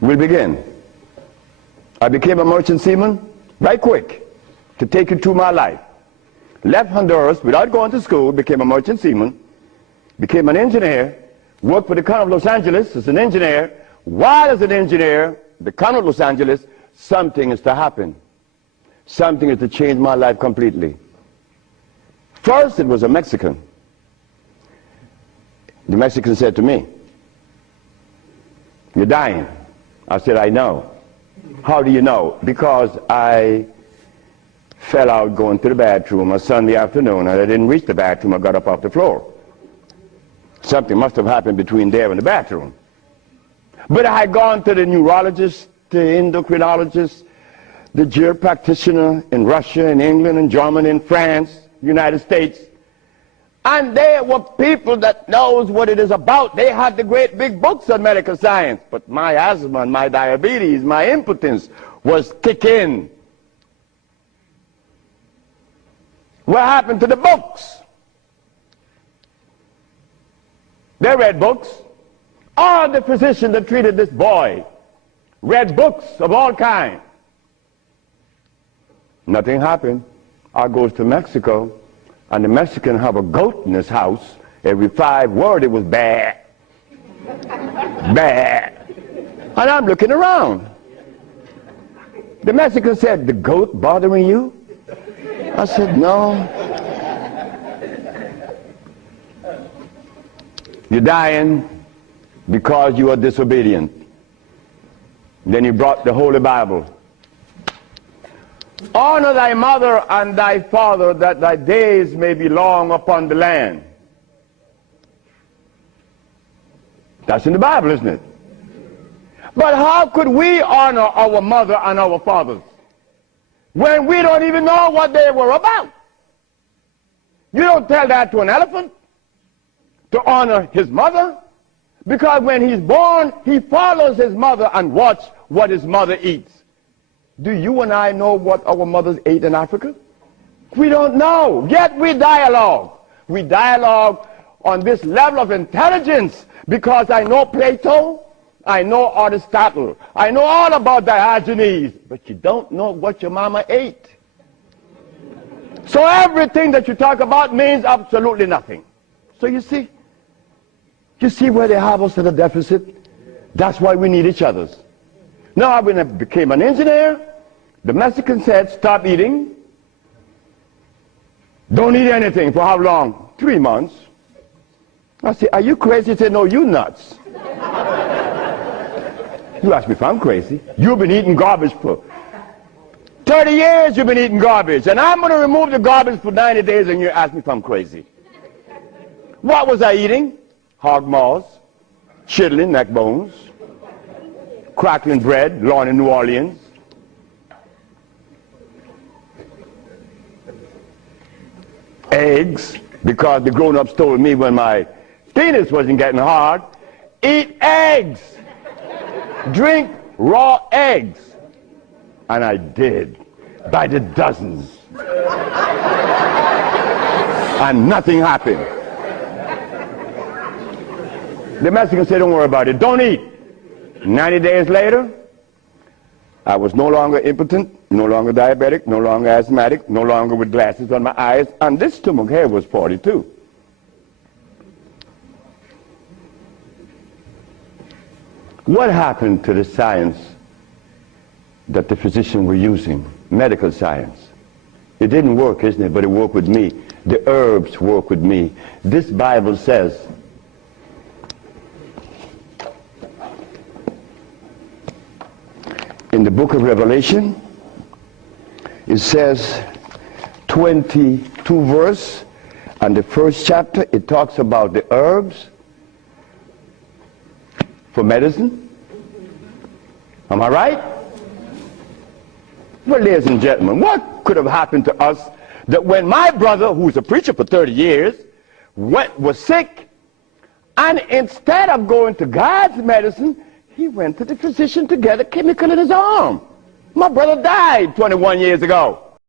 will begin. I became a merchant seaman right quick to take you through my life. Left Honduras without going to school, became a merchant seaman, became an engineer, worked for the County of Los Angeles as an engineer. While as an engineer, the County of Los Angeles, something is to happen. Something is to change my life completely. First, it was a Mexican. The Mexican said to me, "You're dying." I said, "I know." "How do you know?" "Because I fell out going to the bathroom a Sunday afternoon, and I didn't reach the bathroom. I got up off the floor. Something must have happened between there and the bathroom." But I had gone to the neurologist, the endocrinologist, the GER practitioner in Russia, in England, in Germany, in France, United States. And they were people that knows what it is about. They had the great big books on medical science. But my asthma and my diabetes, my impotence was kicking. What happened to the books? They read books. All the physicians that treated this boy read books of all kinds. Nothing happened. I goes to Mexico, and the Mexican have a goat in his house. Every 5 words it was bad, bad. And I'm looking around. The Mexican said, "The goat bothering you?" I said, "No." "You're dying because you are disobedient." Then he brought the Holy Bible. "Honor thy mother and thy father, that thy days may be long upon the land." That's in the Bible, isn't it? But how could we honor our mother and our fathers when we don't even know what they were about? You don't tell that to an elephant, to honor his mother, because when he's born, he follows his mother and watch what his mother eats. Do you and I know what our mothers ate in Africa? We don't know, yet we dialogue. We dialogue on this level of intelligence because I know Plato, I know Aristotle, I know all about Diogenes, but you don't know what your mama ate. So everything that you talk about means absolutely nothing. So you see where they have us at a deficit? That's why we need each other's. Now when I became an engineer, the Mexican said, "Stop eating. Don't eat anything." For how long? 3 months. I said, "Are you crazy?" He said, "No, you nuts." You ask me if I'm crazy. You've been eating garbage for 30 years. You've been eating garbage. And I'm going to remove the garbage for 90 days and you ask me if I'm crazy. What was I eating? Hog maws, chitlin, neck bones, crackling bread, lawn in New Orleans. Eggs, because the grown-ups told me when my penis wasn't getting hard, eat eggs, drink raw eggs. And I did, by the dozens. And nothing happened. The Mexican said, "Don't worry about it, don't eat." 90 days later, I was no longer impotent, no longer diabetic, no longer asthmatic, no longer with glasses on my eyes, and this stomach hair was 42. What happened to the science that the physicians were using, medical science? It didn't work, isn't it? But it worked with me. The herbs work with me. This Bible says, in the book of Revelation, it says 22 verse, and the first chapter, it talks about the herbs for medicine. Am I right? Well, ladies and gentlemen, what could have happened to us that when my brother, who was a preacher for 30 years, was sick, and instead of going to God's medicine, he went to the physician to get a chemical in his arm. My brother died 21 years ago.